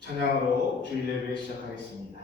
찬양으로 주일 예배 시작하겠습니다.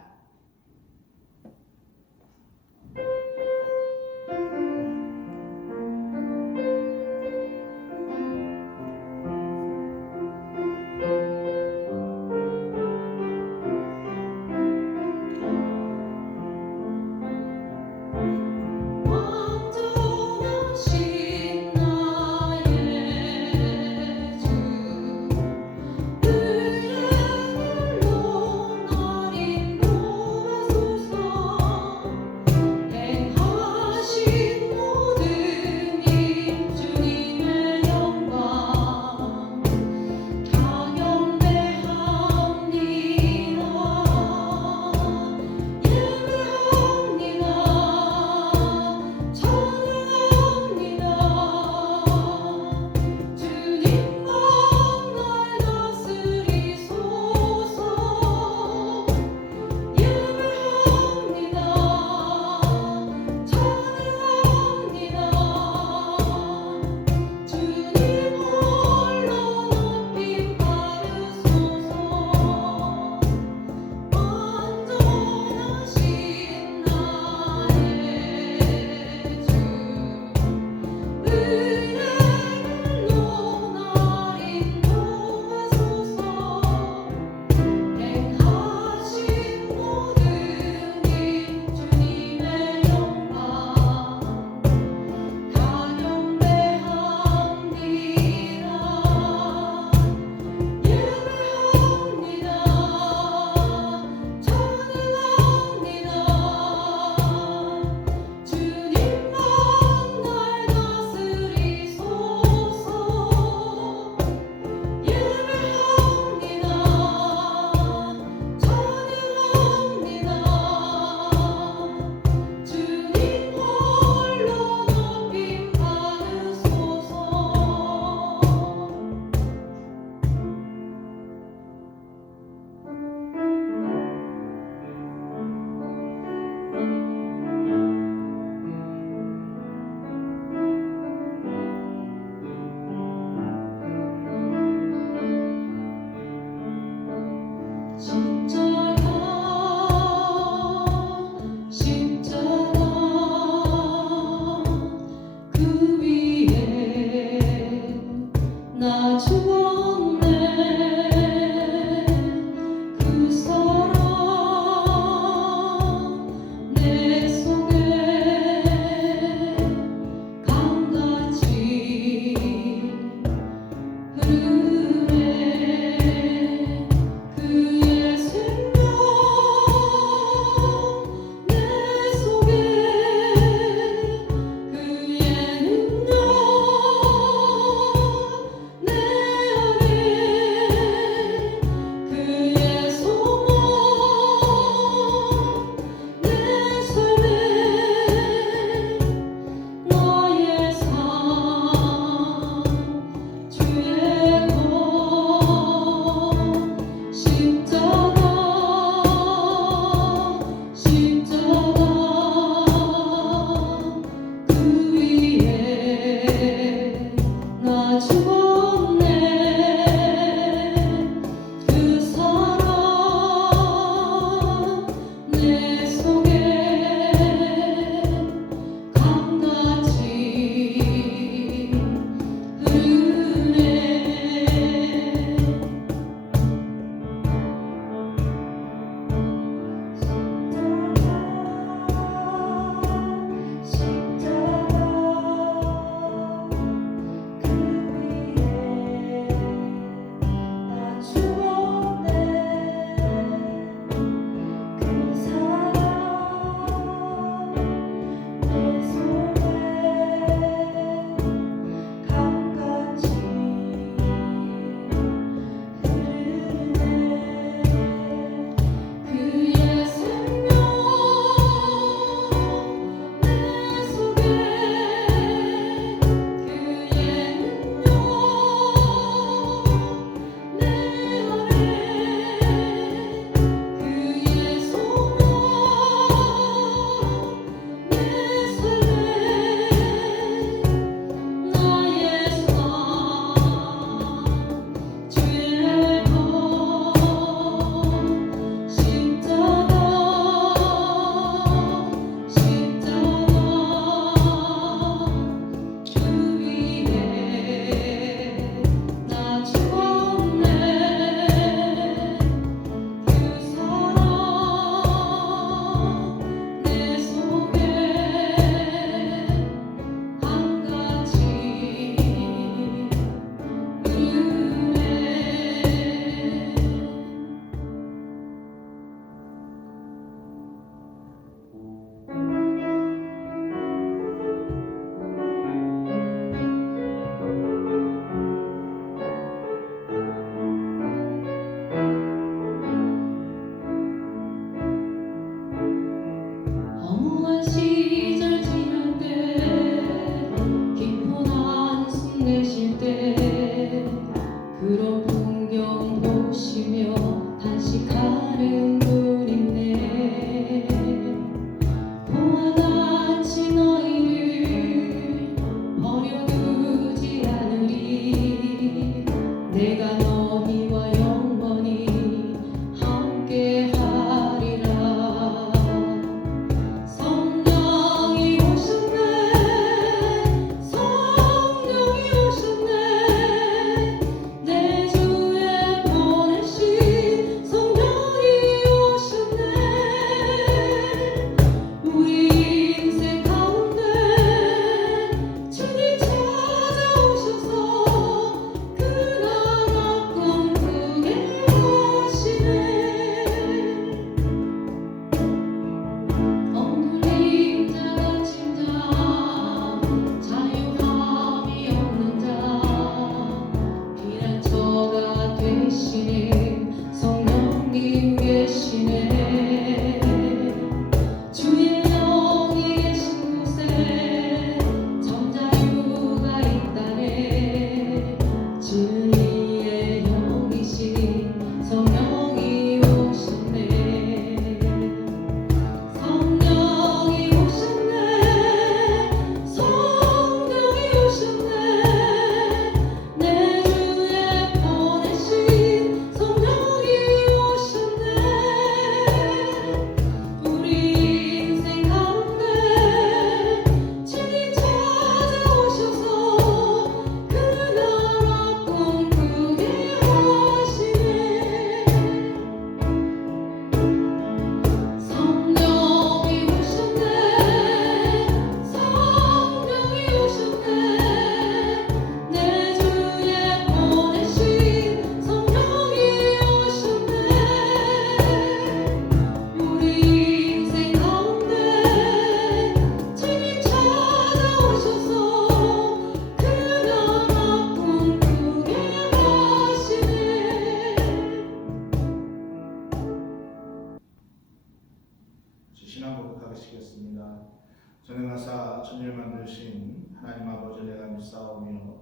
하나님 아버지 내가 믿사오며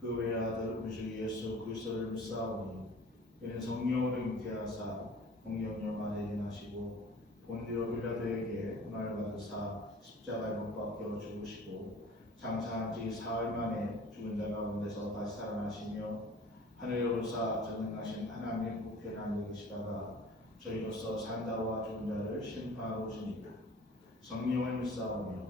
그 외의 아들 우리 주 예수 그리스도를 믿사오니 이는 성령으로 잉태하사 성령령 안에 인하시고 본디오 빌라도에게 고난을 받으사 십자가에 못 박혀 죽으시고 장사한 지 사흘 만에 죽은 자 가운데서 다시 살아나시며 하늘에 오르사 전능하신 하나님 우편에 앉아 계시다가 저희로서 산자와 죽은 자를 심판하러 오시니라. 성령을 믿사오며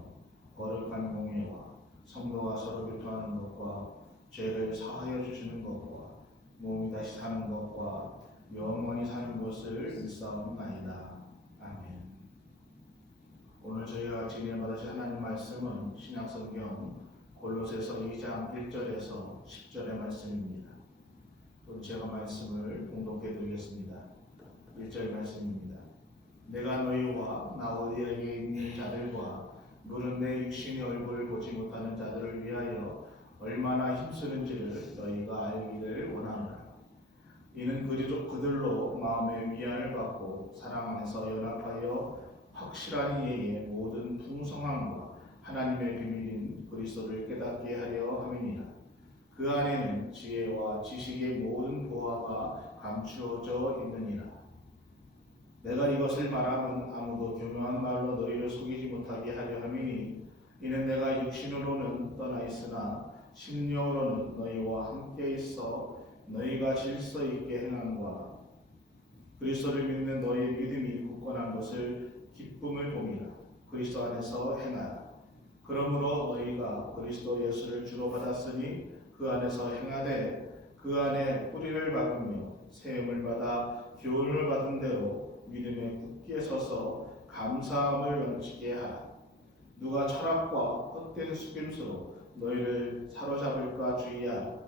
거룩한 공예와 성도가 서로 교통하는 것과 죄를 사하여 주시는 것과 몸이 다시 사는 것과 영원히 사는 것을 믿사옵나이다. 아멘. 오늘 저희가 진행 받으실 하나님 말씀은 신약성경 골로새서 2장 1절에서 10절의 말씀입니다. 또 제가 말씀을 봉독해 드리겠습니다. 1절 말씀입니다. 내가 너희와 라오디아에 있는 자들과 무릇 내 육신의 얼굴을 보지 못하는 자들을 위하여 얼마나 힘쓰는지를 너희가 알기를 원하노라. 이는 그들로 마음의 위안을 받고 사랑 안에서 연합하여 확실한 이해의 모든 풍성함과 하나님의 비밀인 그리스도를 깨닫게 하려 함이니라. 그 안에는 지혜와 지식의 모든 보화가 감추어져 있느니라. 내가 이것을 말하면 아무도 교묘한 말로 너희를 속이지 못하게 하려 함이니 이는 내가 육신으로는 떠나 있으나 심령으로는 너희와 함께 있어 너희가 질서 있게 행함과 그리스도를 믿는 너희의 믿음이 굳건한 것을 기쁨을 봄이라. 그리스도 안에서 행하라. 그러므로 너희가 그리스도 예수를 주로 받았으니 그 안에서 행하되 그 안에 뿌리를 박으며 세움을 받아 교훈을 받은 대로 믿음에 굳게 서서 감사함을 넘치게 하라. 누가 철학과 헛된 속임수로 너희를 사로잡을까 주의하라.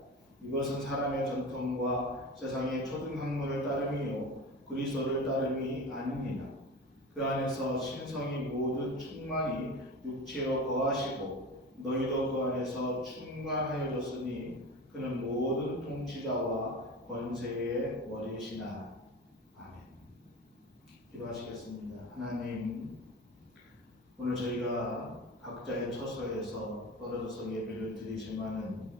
이것은 사람의 전통과 세상의 초등학문을 따름이요 그리스도를 따름이 아니니라. 그 안에서 신성이 모든 충만이 육체로 거하시고 너희도 그 안에서 충만하여졌으니 그는 모든 통치자와 권세의 머리시나. 아멘. 기도하시겠습니다. 하나님, 오늘 저희가 각자의 처소에서 떨어져서 예배를 드리지만은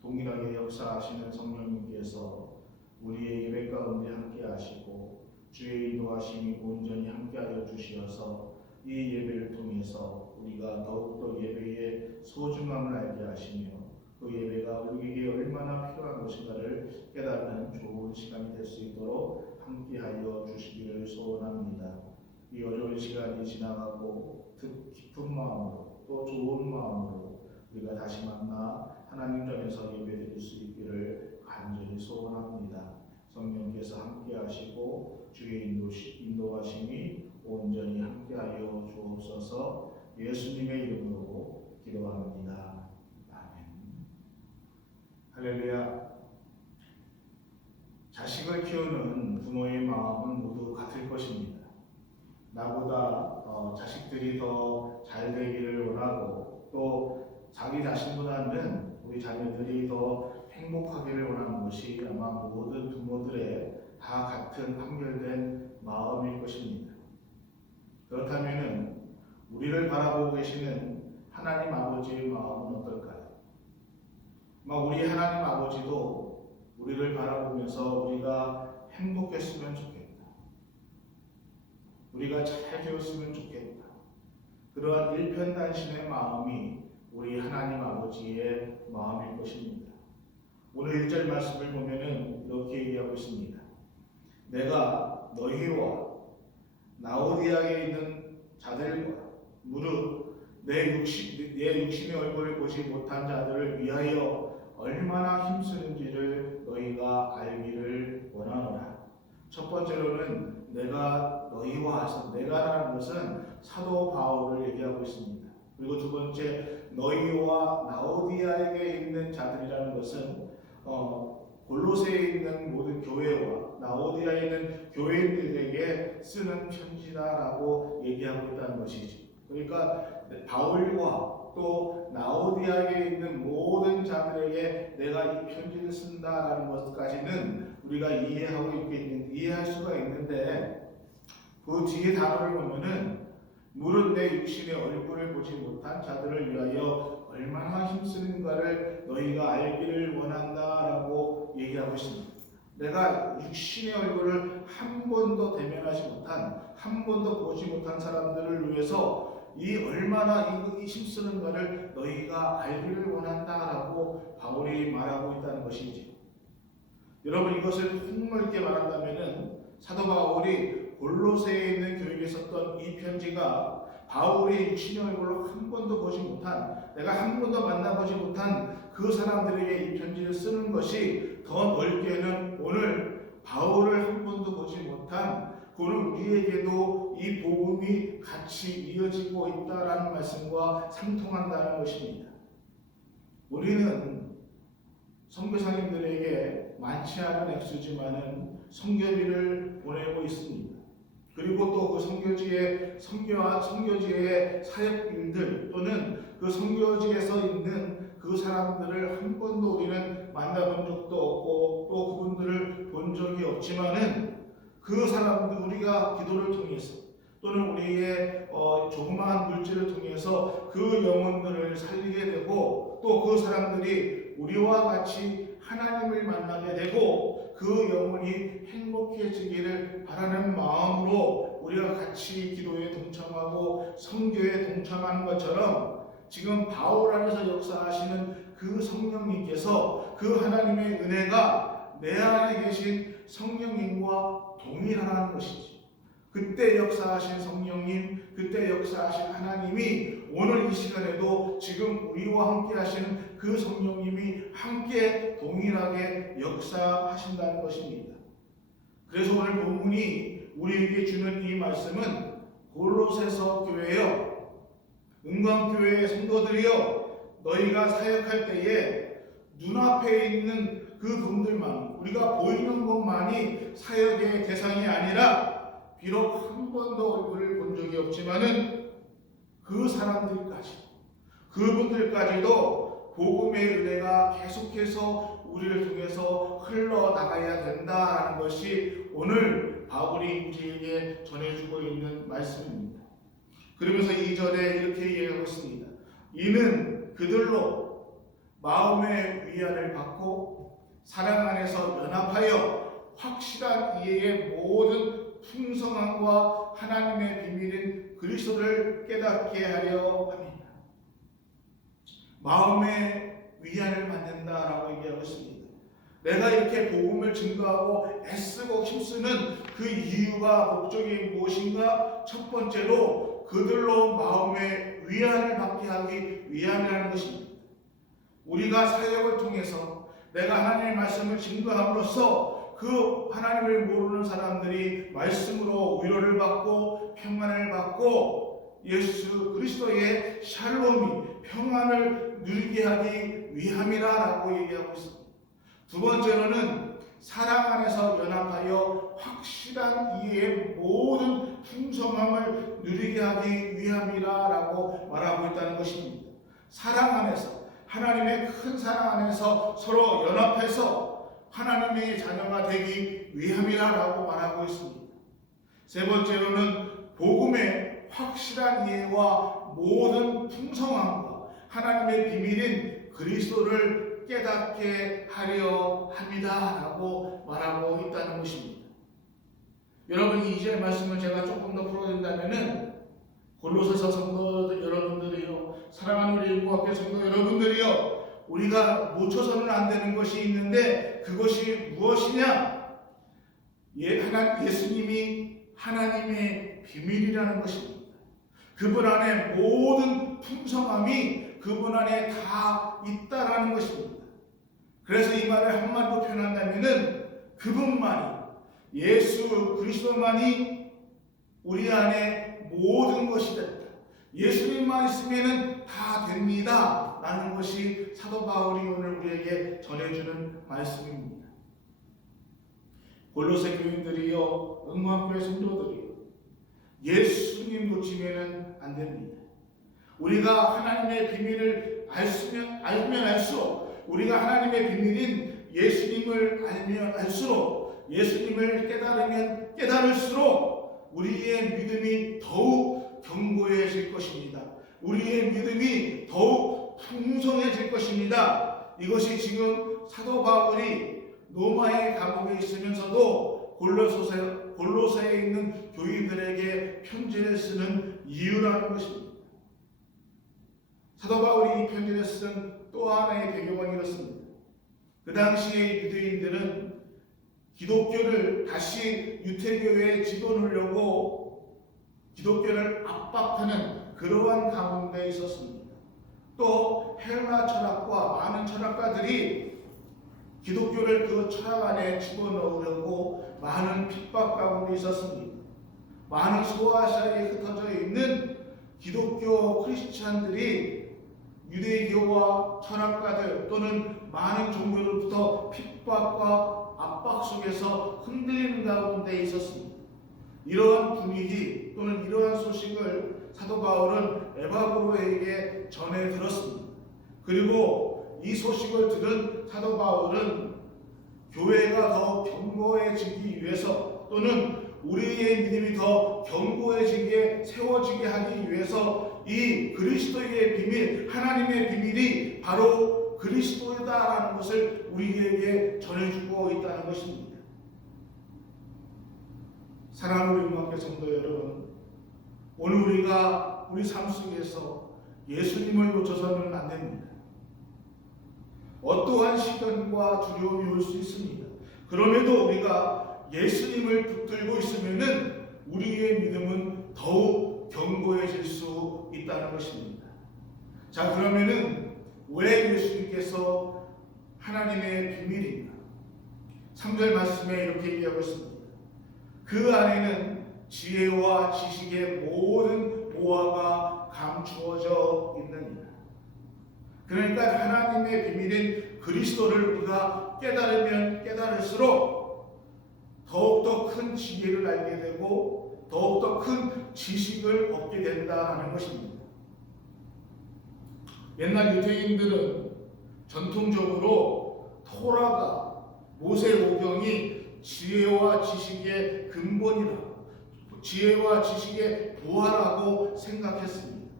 동일하게 역사하시는 성령님께서 우리의 예배 가운데 함께 하시고 주의 인도하심이 온전히 함께하여 주시어서 이 예배를 통해서 우리가 더욱더 예배의 소중함을 알게 하시며 그 예배가 우리에게 얼마나 필요한 것인가를 깨닫는 좋은 시간이 될 수 있도록 함께하여 주시기를 소원합니다. 이 어려운 시간이 지나가고 깊은 마음으로 또 좋은 마음으로 우리가 다시 만나 하나님 전에서 예배드릴 수 있기를 간절히 소원합니다. 성령께서 함께하시고 주의 인도하심이 온전히 함께하여 주옵소서. 예수님의 이름으로 기도합니다. 아멘. 할렐루야. 자식을 키우는 부모의 마음은 모두 같을 것입니다. 나보다 자식들이 더 잘 되기를 원하고 또 자기 자신보다는 우리 자녀들이 더 행복하기를 원하는 것이 아마 모든 부모들의 다 같은 한결된 마음일 것입니다. 그렇다면 우리를 바라보고 계시는 하나님 아버지의 마음은 어떨까요? 우리 하나님 아버지도 우리를 바라보면서 우리가 행복했으면 좋겠다. 우리가 잘 되었으면 좋겠다. 그러한 일편단심의 마음이 우리 하나님 아버지의 마음일 것입니다. 오늘 1절 말씀을 보면은 이렇게 얘기하고 있습니다. 내가 너희와 라오디아에 있는 자들과 무릇 내 육신의 얼굴을 보지 못한 자들을 위하여 얼마나 힘쓰는지를 너희가 알기를 원하노라. 첫 번째로는 내가 너희와 해서 내가라는 것은 사도 바울을 얘기하고 있습니다. 그리고 두 번째 너희와 라오디아에게 있는 자들이라는 것은 골로새에 있는 모든 교회와 라오디아에 있는 교회인들에게 쓰는 편지다라고 얘기하고 있다는 것이지. 그러니까 바울과 또 라오디아에 있는 모든 자들에게 내가 이 편지를 쓴다라는 것까지는 우리가 이해할 수가 있는데 그 뒤에 단어를 보면은 무릇 내 육신의 얼굴을 보지 못한 자들을 위하여 얼마나 힘쓰는가를 너희가 알기를 원한다라고 얘기하고 있습니다. 내가 육신의 얼굴을 한 번도 대면하지 못한, 한 번도 보지 못한 사람들을 위해서 이 얼마나 이 힘쓰는가를 너희가 알기를 원한다라고 바울이 말하고 있다는 것이지. 여러분, 이것을 폭넓게 말한다면은 사도 바울이 골로새에 있는 교회에 썼던 이 편지가 바울의 육신의 얼굴로 한 번도 보지 못한, 내가 한 번도 만나보지 못한 그 사람들에게 이 편지를 쓰는 것이 더 넓게는 오늘 바울을 한 번도 보지 못한 그는 우리에게도 이 복음이 같이 이어지고 있다라는 말씀과 상통한다는 것입니다. 우리는 선교사님들에게 많지 않은 액수지만은 선교비를 보내고 있습니다. 그리고 또 그 선교지의 선교지의 사역인들 또는 그 선교지에서 있는 그 사람들을 한 번도 우리는 만나본 적도 없고 또 그분들을 본 적이 없지만은 그 사람들 우리가 기도를 통해서 또는 우리의 조그마한 물질을 통해서 그 영혼들을 살리게 되고 또 그 사람들이 우리와 같이 하나님을 만나게 되고 그 영혼이 행복해지기를 바라는 마음으로 우리가 같이 기도에 동참하고 선교에 동참하는 것처럼 지금 바울 안에서 역사하시는 그 성령님께서 그 하나님의 은혜가 내 안에 계신 성령님과 동일하다는 것이지. 그때 역사하신 성령님, 그때 역사하신 하나님이 오늘 이 시간에도 지금 우리와 함께 하시는 그 성령님이 함께 동일하게 역사하신다는 것입니다. 그래서 오늘 본문이 우리에게 주는 이 말씀은 골로새서 교회여, 은광교회의 성도들이여, 너희가 사역할 때에 눈앞에 있는 그 분들만, 우리가 보이는 것만이 사역의 대상이 아니라 비록 한 번도 얼굴을 본 적이 없지만은 그 사람들까지, 그분들까지도 복음의 은혜가 계속해서 우리를 통해서 흘러나가야 된다는 것이 오늘 바울이 우리에게 전해주고 있는 말씀입니다. 그러면서 2절에 이렇게 얘기하고 있습니다. 이는 그들로 마음의 위안을 받고 사랑 안에서 연합하여 확실한 이해의 모든 풍성함과 하나님의 비밀인 그리스도를 깨닫게 하려 합니다. 마음의 위안을 받는다라고 얘기하고 있습니다. 내가 이렇게 복음을 증거하고 애쓰고 힘쓰는 그 이유가 목적이 무엇인가? 첫 번째로 그들로 마음의 위안을 받게 하기 위함이라는 것입니다. 우리가 사역을 통해서 내가 하나님의 말씀을 증거함으로써 그 하나님을 모르는 사람들이 말씀으로 위로를 받고 평안을 받고 예수 그리스도의 샬롬이 평안을 누리게 하기 위함이라고 얘기하고 있습니다. 두 번째로는 사랑 안에서 연합하여 확실한 이해의 모든 풍성함을 누리게 하기 위함이라고 말하고 있다는 것입니다. 사랑 안에서, 하나님의 큰 사랑 안에서 서로 연합해서 하나님의 자녀가 되기 위함이라고 말하고 있습니다. 세 번째로는 복음의 확실한 이해와 모든 풍성함과 하나님의 비밀인 그리스도를 깨닫게 하려 합니다라고 말하고 있다는 것입니다. 여러분, 이 2절 말씀을 제가 조금 더 풀어준다면은 골로새서 성도 여러분들이요, 사랑하는 우리 일곱학교 성도 여러분들이요, 우리가 놓쳐서는 안 되는 것이 있는데 그것이 무엇이냐? 예수님이 하나님의 비밀이라는 것입니다. 그분 안에 모든 풍성함이 그분 안에 다 있다라는 것입니다. 그래서 이 말을 한마디로 표현한다면은 그분만이, 예수 그리스도만이 우리 안에 모든 것이 됐다. 예수님만 있으면은 다 됩니다. 라는 것이 사도 바울이 오늘 우리에게 전해주는 말씀입니다. 골로새 교인들이요, 응원교회 성도들이요, 예수님 놓치면은 안 됩니다. 우리가 하나님의 비밀을 알면 알수록, 우리가 하나님의 비밀인 예수님을 알면 알수록, 예수님을 깨달으면 깨달을수록 우리의 믿음이 더욱 견고해질 것입니다. 우리의 믿음이 더욱 풍성해질 것입니다. 이것이 지금 사도 바울이 로마의 감옥에 있으면서도 골로새에 있는 교인들에게 편지를 쓰는 이유라는 것입니다. 사도 바울이 이 편지를 쓴 또 하나의 배경은 이렇습니다. 그 당시에 유대인들은 기독교를 다시 유태교에 집어넣으려고 기독교를 압박하는 그러한 가운데 있었습니다. 또 헬라 철학과 많은 철학가들이 기독교를 그 철학 안에 집어넣으려고 많은 핍박 가운데 있었습니다. 많은 소아시아에 흩어져 있는 기독교 크리스찬들이 유대교와 철학가들 또는 많은 종교로부터 핍박과 압박 속에서 흔들리는 가운데 있었습니다. 이러한 분위기 또는 이러한 소식을 사도 바울은 에바브로에게 전해 들었습니다. 그리고 이 소식을 들은 사도 바울은 교회가 더 견고해지기 위해서 또는 우리의 믿음이 더 견고해지게 세워지게 하기 위해서 이 그리스도의 비밀, 하나님의 비밀이 바로 그리스도이다라는 것을 우리에게 전해주고 있다는 것입니다. 사랑하는 우리 음악회 성도 여러분, 오늘 우리가 우리 삶 속에서 예수님을 놓쳐서는 안 됩니다. 어떠한 시련과 두려움이 올 수 있습니다. 그럼에도 우리가 예수님을 붙들고 있으면은 우리의 믿음은 더욱 견고해질 수 있다는 것입니다. 자, 그러면은 왜 예수님께서 하나님의 비밀인가? 3절 말씀에 이렇게 얘기하고 있습니다. 그 안에는 지혜와 지식의 모든 보화가 감추어져 있느니라. 그러니까 하나님의 비밀인 그리스도를 우리가 깨달으면 깨달을수록 더욱더 큰 지혜를 알게 되고 더욱더 큰 지식을 얻게 된다는 것입니다. 옛날 유대인들은 전통적으로 토라가 모세오경이 지혜와 지식의 근본이라고 지혜와 지식의 부활하고 생각했습니다.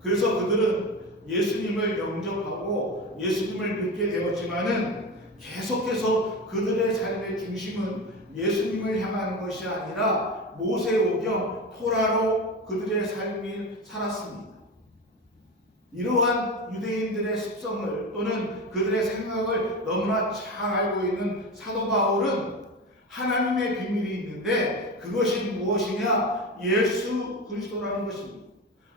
그래서 그들은 예수님을 영접하고 예수님을 믿게 되었지만은 계속해서 그들의 삶의 중심은 예수님을 향하는 것이 아니라 모세오경 토라로 그들의 삶이 살았습니다. 이러한 유대인들의 습성을 또는 그들의 생각을 너무나 잘 알고 있는 사도 바울은 하나님의 비밀이 있는데 그것이 무엇이냐? 예수 그리스도라는 것입니다.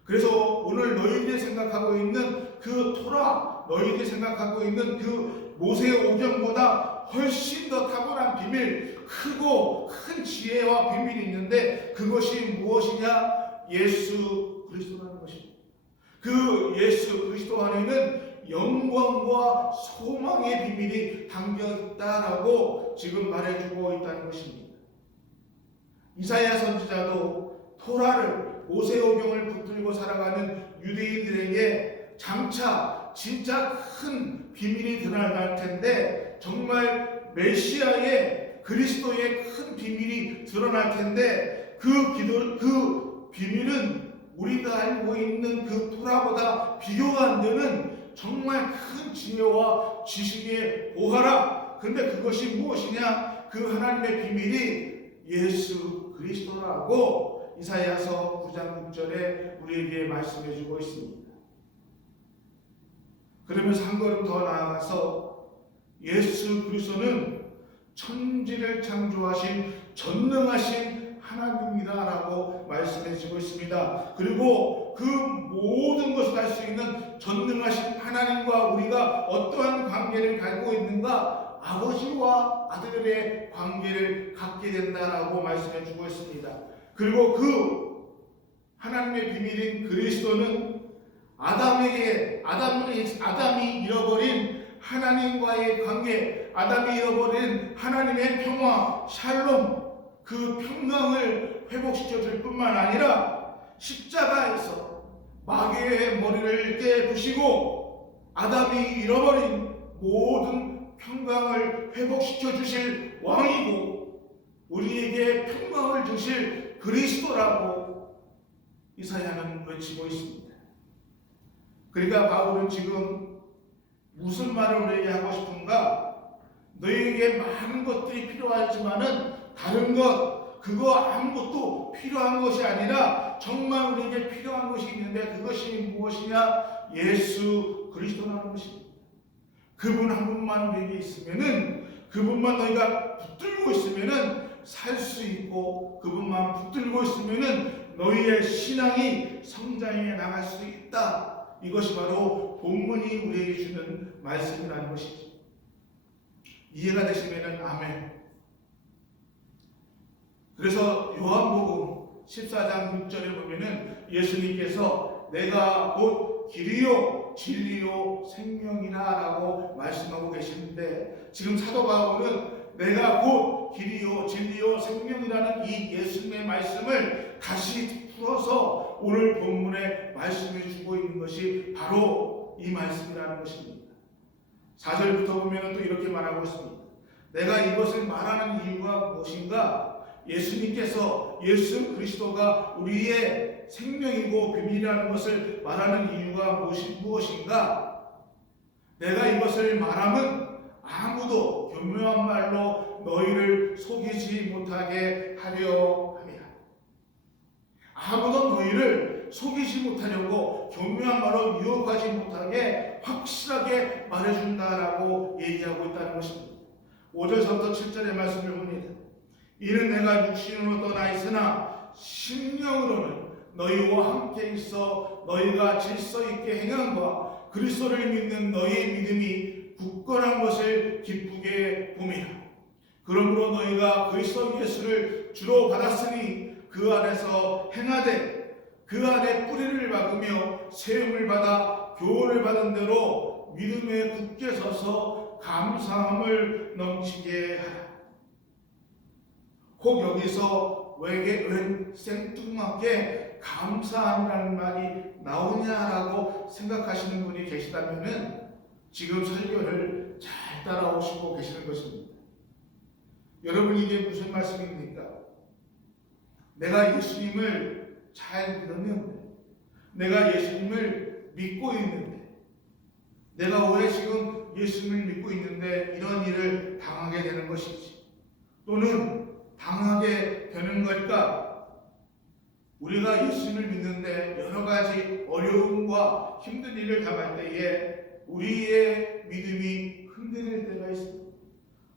그래서 오늘 너희들이 생각하고 있는 그 토라, 너희들이 생각하고 있는 그 모세오경보다 훨씬 더 탁월한 비밀, 크고 큰 지혜와 비밀이 있는데 그것이 무엇이냐? 예수 그리스도라는 것입니다. 그 예수 그리스도 안에는 영광과 소망의 비밀이 담겨 있다라고 지금 말해주고 있다는 것입니다. 이사야 선지자도 토라를 모세오경을 붙들고 살아가는 유대인들에게 장차 진짜 큰 비밀이 드러날 텐데 정말 메시아의 그리스도의 큰 비밀이 드러날 텐데 그 비밀은 우리가 알고 있는 그 토라보다 비교가 안 되는 정말 큰 지혜와 지식의 보화라. 근데 그것이 무엇이냐? 그 하나님의 비밀이 예수 그리스도라고 이사야서 9장 6절에 우리에게 말씀해 주고 있습니다. 그러면서 한 걸음 더 나아가서 예수 그리스도는 천지를 창조하신 전능하신 하나님이다라고 말씀해 주고 있습니다. 그리고 그 모든 것을 할 수 있는 전능하신 하나님과 우리가 어떠한 관계를 갖고 있는가? 아버지와 아들의 관계를 갖게 된다라고 말씀해 주고 있습니다. 그리고 그 하나님의 비밀인 그리스도는 아담이 잃어버린 하나님과의 관계, 아담이 잃어버린 하나님의 평화, 샬롬, 그 평강을 회복시켜 줄 뿐만 아니라 십자가에서 마귀의 머리를 깨부시고 아담이 잃어버린 모든 평강을 회복시켜 주실 왕이고 우리에게 평강을 주실 그리스도라고 이사야는 외치고 있습니다. 그러니까 바울은 지금 무슨 말을 우리에게 하고 싶은가? 너희에게 많은 것들이 필요하지만은 다른 것, 그거 아무것도 필요한 것이 아니라 정말 우리에게 필요한 것이 있는데 그것이 무엇이냐? 예수 그리스도라는 것입니다. 그분 한 분만 우리에게 있으면은, 그분만 너희가 붙들고 있으면은 살 수 있고, 그분만 붙들고 있으면은 너희의 신앙이 성장해 나갈 수 있다. 이것이 바로 본문이 우리에게 주는 말씀이라는 것이죠. 이해가 되시면은 아멘. 그래서 요한복음 14장 6절에 보면은 예수님께서 내가 곧 길이요 진리요 생명이라 라고 말씀하고 계시는데, 지금 사도 바울은 내가 곧 길이요 진리요 생명이라는 이 예수님의 말씀을 다시 풀어서 오늘 본문에 말씀해 주고 있는 것이 바로 이 말씀이라는 것입니다. 4절부터 보면 또 이렇게 말하고 있습니다. 내가 이것을 말하는 이유가 무엇인가? 예수님께서, 예수 그리스도가 우리의 생명이고 비밀이라는 것을 말하는 이유가 무엇인가? 내가 이것을 말하면 아무도 교묘한 말로 너희를 속이지 못하게 하려 함이라. 아무도 너희를 속이지 못하려고 교묘한 말로 유혹하지 못하게 확실하게 말해준다라고 얘기하고 있다는 것입니다. 5절부터 7절의 말씀을 봅니다. 이는 내가 육신으로 떠나 있으나 심령으로는 너희와 함께 있어 너희가 질서 있게 행함과 그리스도를 믿는 너희의 믿음이 굳건한 것을 기쁘게 봄이라. 그러므로 너희가 그리스도 예수를 주로 받았으니 그 안에서 행하되 그 안에 뿌리를 박으며 세움을 받아 교훈을 받은 대로 믿음에 굳게 서서 감사함을 넘치게 하라. 혹 여기서 왜 생뚱맞게 감사함이라는 말이 나오냐라고 생각하시는 분이 계시다면은 지금 설교를 잘 따라오시고 계시는 것입니다. 여러분, 이게 무슨 말씀입니까? 내가 예수님을 잘 믿었는데, 내가 예수님을 믿고 있는데, 내가 왜 지금 예수님을 믿고 있는데 이런 일을 당하게 되는 것인지, 또는 당하게 되는 걸까? 우리가 예수님을 믿는데 여러 가지 어려움과 힘든 일을 당할 때에 우리의 믿음이 흔들릴 때가 있습니다.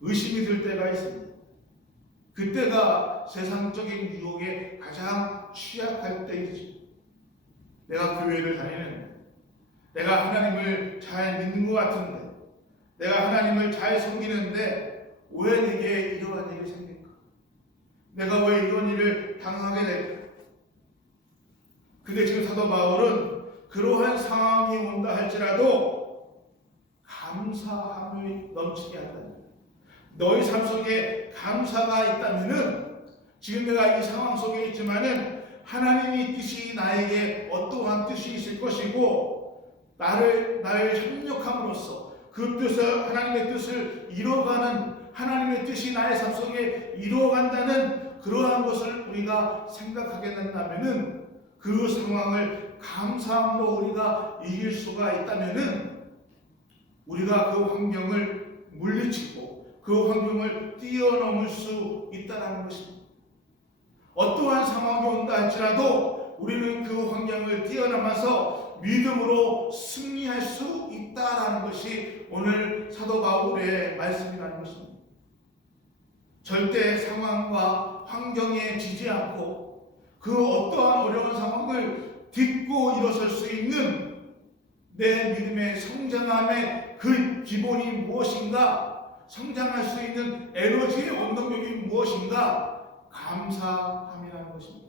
의심이 들 때가 있습니다. 그때가 세상적인 유혹에 가장 취약할 때이죠. 내가 교회를 다니는데, 내가 하나님을 잘 믿는 것 같은데, 내가 하나님을 잘 섬기는데 왜 내게 이러한 일이 생길까? 내가 왜 이런 일을 당하게 될까? 근데 지금 사도 바울은 그러한 상황이 온다 할지라도 감사함이 넘치게 한다. 너희 삶 속에 감사가 있다면은, 지금 내가 이 상황 속에 있지만은 하나님의 뜻이 나에게 어떠한 뜻이 있을 것이고, 나를 협력함으로써 그 뜻을, 하나님의 뜻을 이뤄가는, 하나님의 뜻이 나의 삶 속에 이루어간다는 그러한 것을 우리가 생각하게 된다면은, 그 상황을 감사함으로 우리가 이길 수가 있다면은, 우리가 그 환경을 물리치고 그 환경을 뛰어넘을 수 있다는 것입니다. 어떠한 상황이 온다 할지라도 우리는 그 환경을 뛰어넘어서 믿음으로 승리할 수 있다는 것이 오늘 사도 바울의 말씀이라는 것입니다. 절대 상황과 환경에 지지 않고 그 어떠한 어려운 상황을 딛고 일어설 수 있는 내 믿음의 성장함의 그 기본이 무엇인가? 성장할 수 있는 에너지의 원동력이 무엇인가? 감사함이라는 것입니다.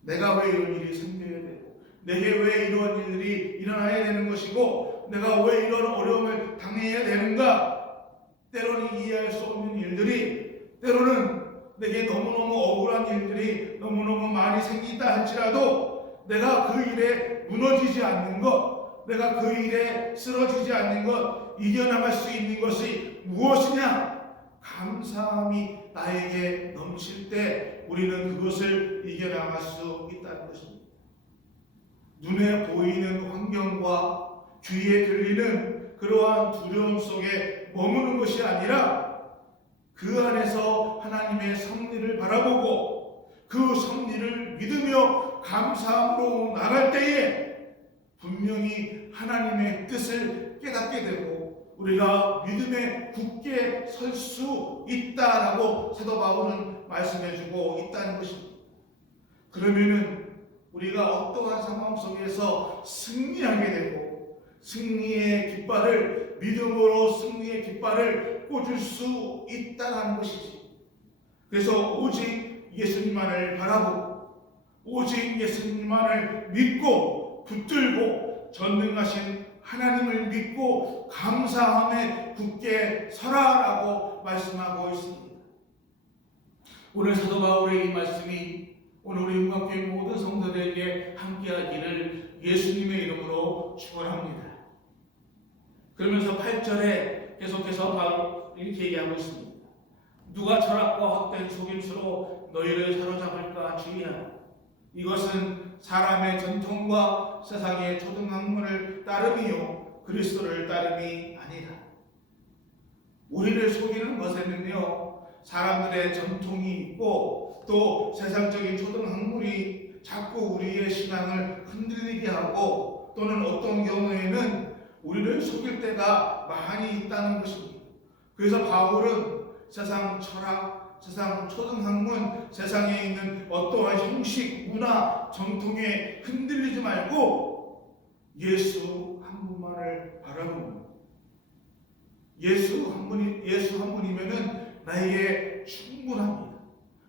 내가 왜 이런 일이 생겨야 되고, 내게 왜 이런 일들이 일어나야 되는 것이고, 내가 왜 이런 어려움을 당해야 되는가? 때로는 이해할 수 없는 일들이, 때로는 내게 너무너무 억울한 일들이 너무너무 많이 생긴다 할지라도 내가 그 일에 무너지지 않는 것, 내가 그 일에 쓰러지지 않는 것, 이겨나갈 수 있는 것이 무엇이냐? 감사함이 나에게 넘칠 때 우리는 그것을 이겨나갈 수 있다는 것입니다. 눈에 보이는 환경과 귀에 들리는 그러한 두려움 속에 머무는 것이 아니라 그 안에서 하나님의 섭리를 바라보고 그 섭리를 믿으며 감사함으로 나갈 때에 분명히 하나님의 뜻을 깨닫게 되고 우리가 믿음에 굳게 설 수 있다라고 사도 바울은 말씀해주고 있다는 것입니다. 그러면은 우리가 어떠한 상황 속에서 승리하게 되고 승리의 깃발을 믿음으로 승리의 깃발을 꽂을 수 있다는 것이지. 그래서 오직 예수님만을 바라보고 오직 예수님만을 믿고 붙들고 전능하신 하나님을 믿고 감사함에 굳게 서라라고 말씀하고 있습니다. 오늘 사도 바울의 이 말씀이 오늘 우리 음악교회 모든 성도들에게 함께하기를 예수님의 이름으로 축원합니다. 그러면서 8절에 계속해서 바로 이렇게 얘기하고 있습니다. 누가 철학과 헛된 속임수로 너희를 사로잡을까 주의하라. 이것은 사람의 전통과 세상의 초등학문을 따름이요 그리스도를 따름이 아니라. 우리를 속이는 것에는요 사람들의 전통이 있고 또 세상적인 초등학문이 자꾸 우리의 신앙을 흔들리게 하고 또는 어떤 경우에는 우리를 속일 때가 많이 있다는 것입니다. 그래서 바울은 세상 철학, 세상 초등학문, 세상에 있는 어떠한 형식, 문화, 전통에 흔들리지 말고 예수 한 분만을 바라보는 예수 한 분이면은 나에게 충분합니다.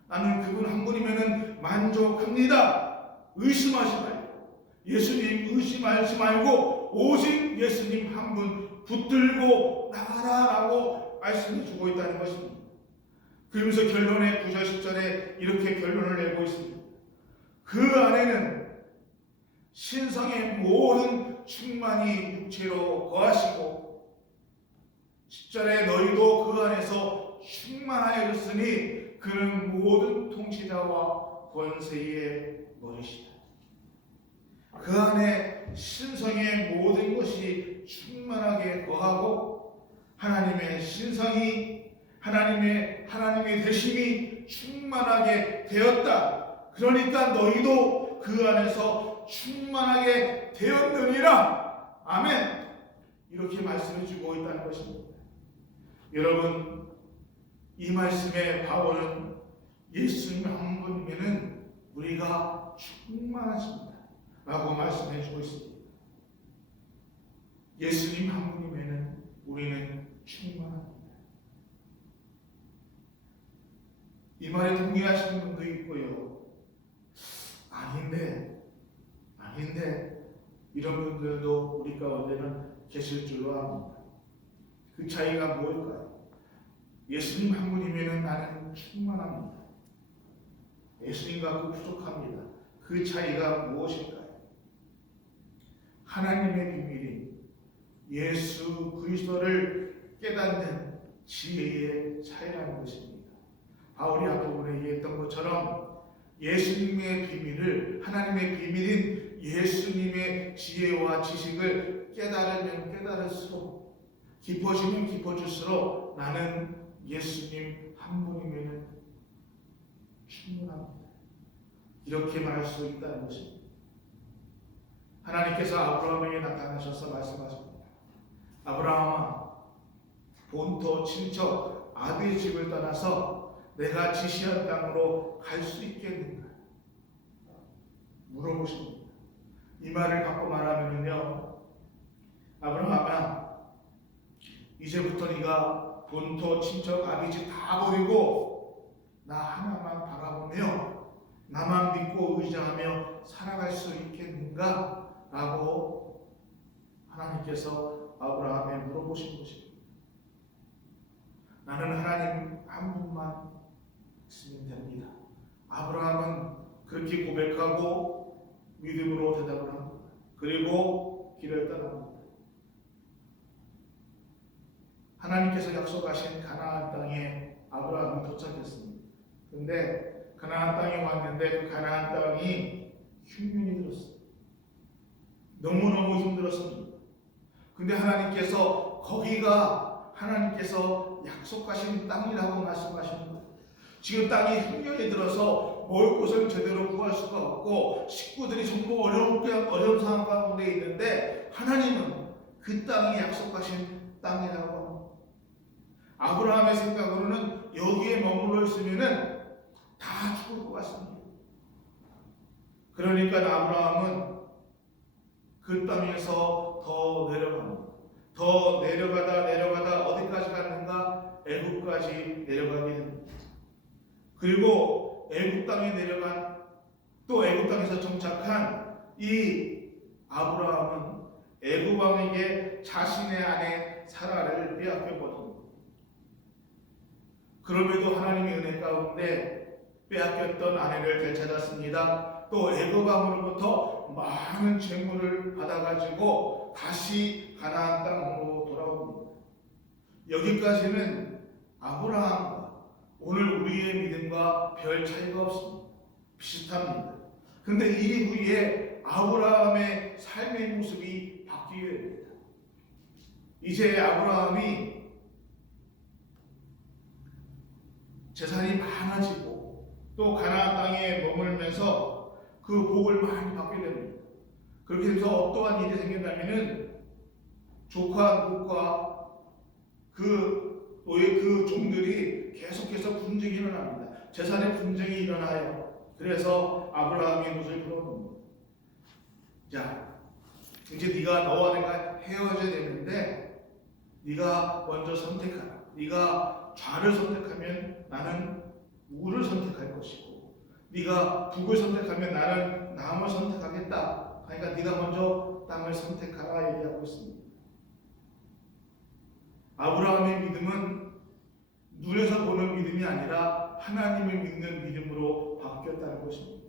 나는 그분 한 분이면은 만족합니다. 의심하지 말고 예수님 의심하지 말고 오직 예수님 한 분 붙들고 나가라라고 말씀해 주고 있다는 것입니다. 그러면서 결론에 9절 10절에 이렇게 결론을 내고 있습니다. 그 안에는 신성의 모든 충만이 육체로 거하시고 10절에 너희도 그 안에서 충만하였으니 그는 모든 통치자와 권세의 머리시다. 그 안에 신성의 모든 것이 충만하게 거하고 하나님의 신성이 하나님의 되심이 충만하게 되었다. 그러니까 너희도 그 안에서 충만하게 되었느니라. 아멘. 이렇게 말씀해 주고 있다는 것입니다. 여러분, 이 말씀에 바울은 예수님 한 분이면은 우리가 충만하십니다 라고 말씀해 주고 있습니다. 예수님 한 분이면은 우리는 충만합니다. 이 말에 동의하시는 분도 있고요. 아닌데 이런 분들도 우리 가운데는 계실 줄로 압니다. 그 차이가 뭘까요? 예수님 한 분이면 나는 충만합니다. 예수님 갖고 부족합니다. 그 차이가 무엇일까요? 하나님의 비밀이 예수 그리스도를 깨닫는 지혜의 차이라는 것입니다. 바울이 앞부분에 얘기했던 것처럼 예수님의 비밀을 하나님의 비밀인 예수님의 지혜와 지식을 깨달으면 깨달을수록 깊어지면 깊어질수록 나는 예수님 한 분이면 충분합니다. 이렇게 말할 수 있다는 것입니다. 하나님께서 아브라함에게 나타나셔서 말씀하십니다. 아브라함아, 본토 친척 아비의 집을 떠나서 내가 지시한 땅으로 갈 수 있겠는가? 물어보십니다. 이 말을 갖고 말하면요, 아브라함아, 이제부터 네가 본토 친척 아비 집 다 버리고 나 하나만 바라보며 나만 믿고 의지하며 살아갈 수 있겠는가? 라고 하나님께서 아브라함에 물어보신 것입니다. 나는 하나님 한 분만 있으면 됩니다. 아브라함은 그렇게 고백하고 믿음으로 대답을 합니다. 그리고 길을 떠납니다. 하나님께서 약속하신 가나안 땅에 아브라함이 도착했습니다. 그런데 가나안 땅에 왔는데 그 가나안 땅이 흉년이 들었습니다. 너무너무 힘들었습니다. 근데 하나님께서 거기가 하나님께서 약속하신 땅이라고 말씀하시는 거예요. 지금 땅이 흉년이 들어서 먹을 것을 제대로 구할 수가 없고 식구들이 전부 어려운 상황 가운데 있는데 하나님은 그 땅이 약속하신 땅이라고 합니다. 아브라함의 생각으로는 여기에 머물러 있으면은 다 죽을 것 같습니다. 그러니까 아브라함은 그 땅에서 더 내려갑니다. 더 내려가다 어디까지 갔는가? 애굽까지 내려가게 됩니다. 그리고 애굽 땅에 내려간 또 애굽 땅에서 정착한 이 아브라함은 애굽 왕에게 자신의 아내 사라를 빼앗겨 버립니다. 그럼에도 하나님의 은혜 가운데 빼앗겼던 아내를 되찾았습니다. 또 애굽 왕으로부터 많은 재물을 받아가지고 다시 가나안 땅으로 돌아옵니다. 여기까지는 아브라함과 오늘 우리의 믿음과 별 차이가 없습니다. 비슷합니다. 근데 이 후에 아브라함의 삶의 모습이 바뀌게 됩니다. 이제 아브라함이 재산이 많아지고 또 가나안 땅에 머물면서 그 복을 많이 받게 됩니다. 그렇게 해서 어떠한 일이 생긴다면은 조카, 누과 또의 그 종들이 계속해서 분쟁이 일어납니다. 재산의 분쟁이 일어나요. 그래서 아브라함이 롯을 불러옵니다. 자, 이제 네가 너와 내가 헤어져야 되는데 네가 먼저 선택하라. 네가 좌를 선택하면 나는 우를 선택할 것이고 네가 북을 선택하면 나는 남을 선택하겠다. 그러니까 네가 먼저 땅을 선택하라 얘기하고 있습니다. 아브라함의 믿음은 눈에서 보는 믿음이 아니라 하나님을 믿는 믿음으로 바뀌었다는 것입니다.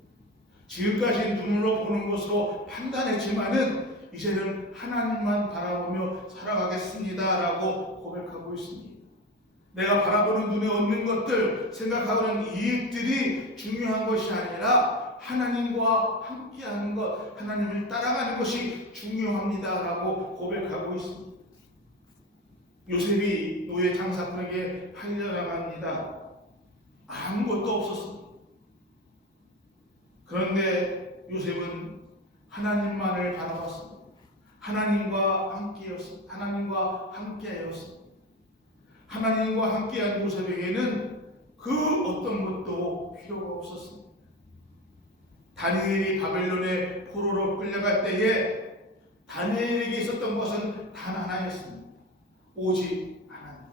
지금까지 눈으로 보는 것으로 판단했지만은 이제는 하나님만 바라보며 살아가겠습니다라고 고백하고 있습니다. 내가 바라보는 눈에 얻는 것들, 생각하는 이익들이 중요한 것이 아니라 하나님과 함께하는 것, 하나님을 따라가는 것이 중요합니다라고 고백하고 있습니다. 요셉이 노예 장사꾼에게 팔려나갑니다. 아무것도 없었습니다. 그런데 요셉은 하나님만을 바라봤습니다. 하나님과 함께였습니다. 하나님과 함께하였습니다. 하나님과 함께한 요셉에게는 그 어떤 것도 필요가 없었습니다. 다니엘이 바벨론의 포로로 끌려갈 때에 다니엘에게 있었던 것은 단 하나였습니다. 오직 하나님.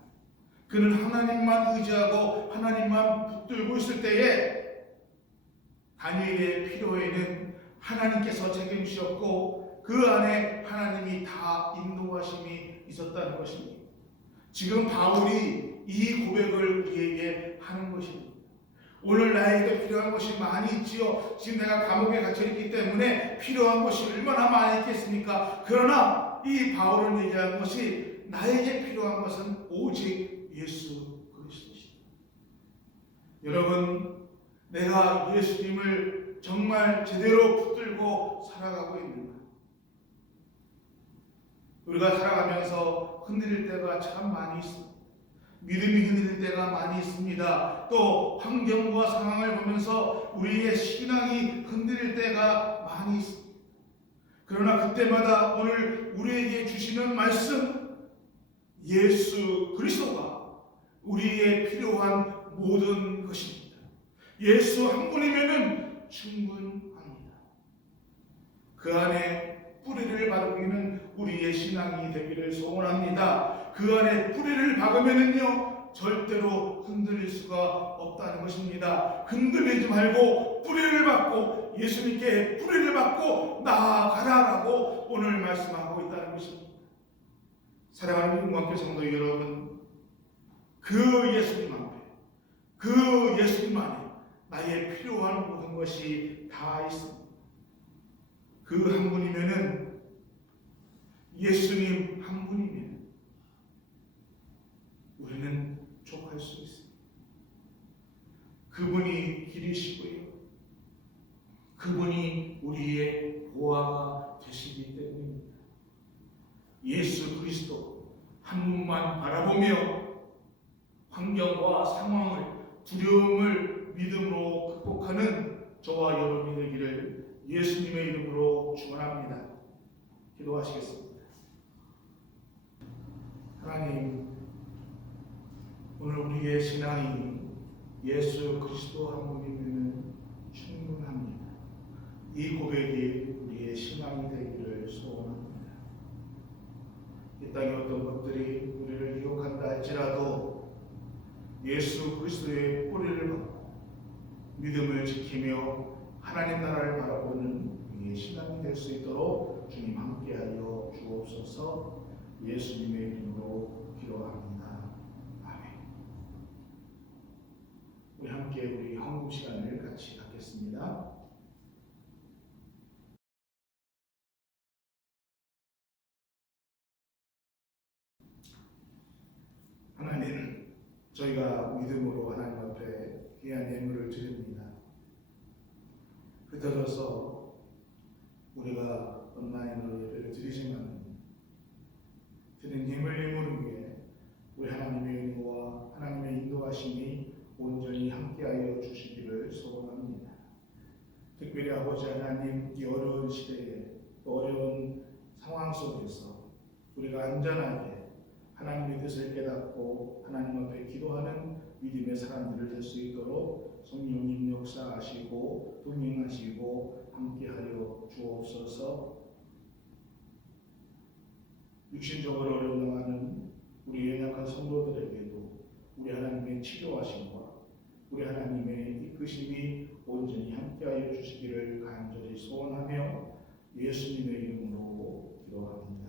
그는 하나님만 의지하고 하나님만 붙들고 있을 때에 다니엘의 필요에는 하나님께서 책임지셨고 그 안에 하나님이 다 인도하심이 있었다는 것입니다. 지금 바울이 이 고백을 우리에게 하는 것입니다. 오늘 나에게도 필요한 것이 많이 있지요. 지금 내가 감옥에 갇혀있기 때문에 필요한 것이 얼마나 많이 있겠습니까? 그러나 이 바울은 얘기하는 것이 나에게 필요한 것은 오직 예수 그리스도시다. 여러분, 내가 예수님을 정말 제대로 붙들고 살아가고 있는가? 우리가 살아가면서 흔들릴 때가 참 많이 있습니다. 믿음이 흔들릴 때가 많이 있습니다. 또 환경과 상황을 보면서 우리의 신앙이 흔들릴 때가 많이 있습니다. 그러나 그때마다 오늘 우리에게 주시는 말씀, 예수 그리스도가 우리의 필요한 모든 것입니다. 예수 한 분이면 충분합니다. 그 안에 뿌리를 박으면 우리의 신앙이 되기를 소원합니다. 그 안에 뿌리를 박으면은요 절대로 흔들릴 수가 없다는 것입니다. 흔들리지 말고 뿌리를 박고 예수님께 뿌리를 박고 나아가라라고 오늘 말씀하고 있다는 것입니다. 사랑하는 공감교 성도 여러분, 그 예수님 앞에, 그 예수님 안에 나의 필요한 모든 것이 다 있습니다. 그 한 분이면은, 예수님 한 분이면 우리는 족할 수 있습니다. 그분이 길이시고요, 그분이 우리의 보화가 되십니다. 기쁘시기 때문입니다. 예수 그리스도 한 분만 바라보며 환경과 상황을, 두려움을 믿음으로 극복하는 저와 여러분이 되기를 예수님의 이름으로 축원합니다. 기도하시겠습니다. 하나님, 오늘 우리의 신앙이 예수 그리스도 한 분이면 충분합니다. 이 고백이 우리의 신앙이 되기를 소원합니다. 이 땅에 어떤 것들이 우리를 유혹한다 할지라도 예수 그리스도의 뿌리를 받고 믿음을 지키며 하나님 나라를 바라보는 우리의 신앙이 될 수 있도록 주님 함께하여 주옵소서. 예수님의 이름으로 기도합니다. 아멘. 우리 함께 우리 헌금 시간을 같이 갖겠습니다. 하나님, 저희가 믿음으로 하나님 앞에 귀한 예물을 드립니다. 흩어져서 우리가 온라인으로 예배를 드리지만 드린 예물을 위해 우리 하나님의 은혜와 하나님의 인도하심이 온전히 함께하여 주시기를 소원합니다. 특별히 아버지 하나님, 이 어려운 시대에 어려운 상황 속에서 우리가 안전하게 하나님의 뜻을 깨닫고 하나님 앞에 기도하는 믿음의 사람들을 될 수 있도록 성령님 역사하시고 동행하시고 함께하여 주옵소서. 육신적으로 어려움 당하는 우리 연약한 성도들에게도 우리 하나님의 치료하심과 우리 하나님의 이끄심이 온전히 함께하여 주시기를 간절히 소원하며 예수님의 이름으로 기도합니다.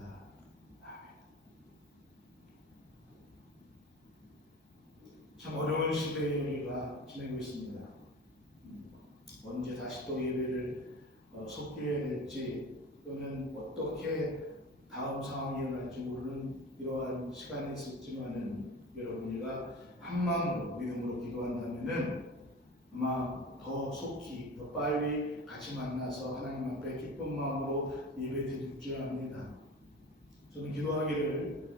참 어려운 시대에 우리가 지내고 있습니다. 언제 다시 또 예배를 속개해야 될지 또는 어떻게 다음 상황이 일어날지 모르는 이러한 시간이 있었지만은 여러분이가 한 마음으로 믿음으로 기도한다면은 아마 더 속히 더 빨리 같이 만나서 하나님 앞에 기쁜 마음으로 예배 드릴 줄 압니다. 저는 기도하기를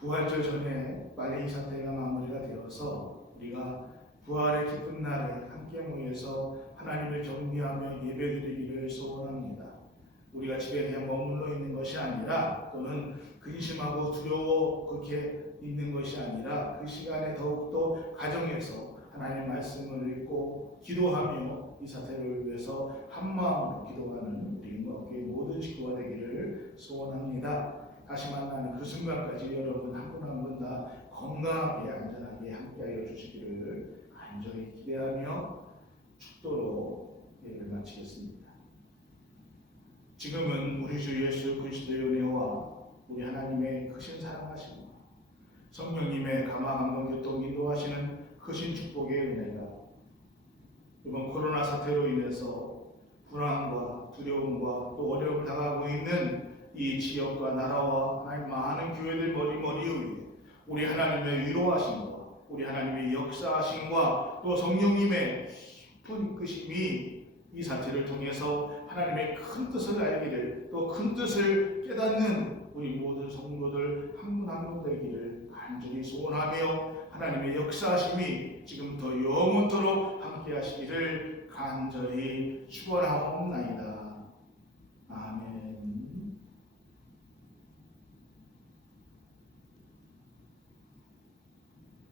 부활절 전에 빨리 이 사태가 마무리가 되어서 우리가 부활의 기쁜 날에 함께 모여서 하나님을 경배하며 예배드리기를 소원합니다. 우리가 집에 그냥 머물러 있는 것이 아니라 또는 근심하고 두려워 그렇게 있는 것이 아니라 그 시간에 더욱더 가정에서 하나님의 말씀을 읽고 기도하며 이 사태를 위해서 한마음으로 기도하는 우리 모든 식구가 되기를 소원합니다. 다시 만나는 그 순간까지 여러분 한 분 한 분 다 건강하게 안전하게 함께하여 주시기를 간절히 기대하며 축도로 예배를 마치겠습니다. 지금은 우리 주 예수 그리스도의 은혜와 우리 하나님의 크신 사랑하심과 성령님의 감화감동 교통 인도하시는 크신 축복의 은혜가 이번 코로나 사태로 인해서 불안과 두려움과 또 어려움을 당하고 있는 이 지역과 나라와 하나님 많은 교회들 머리머리 위에 우리 하나님의 위로하심과 우리 하나님의 역사하심과 또 성령님의 깊은 이끄심이 이 사태를 통해서 하나님의 큰 뜻을 알기를 또 큰 뜻을 깨닫는 우리 모든 성도들 한 분 한 분 되기를 간절히 소원하며 하나님의 역사하심이 지금부터 영원토록 함께 하시기를 간절히 축원하옵나이다. 아멘.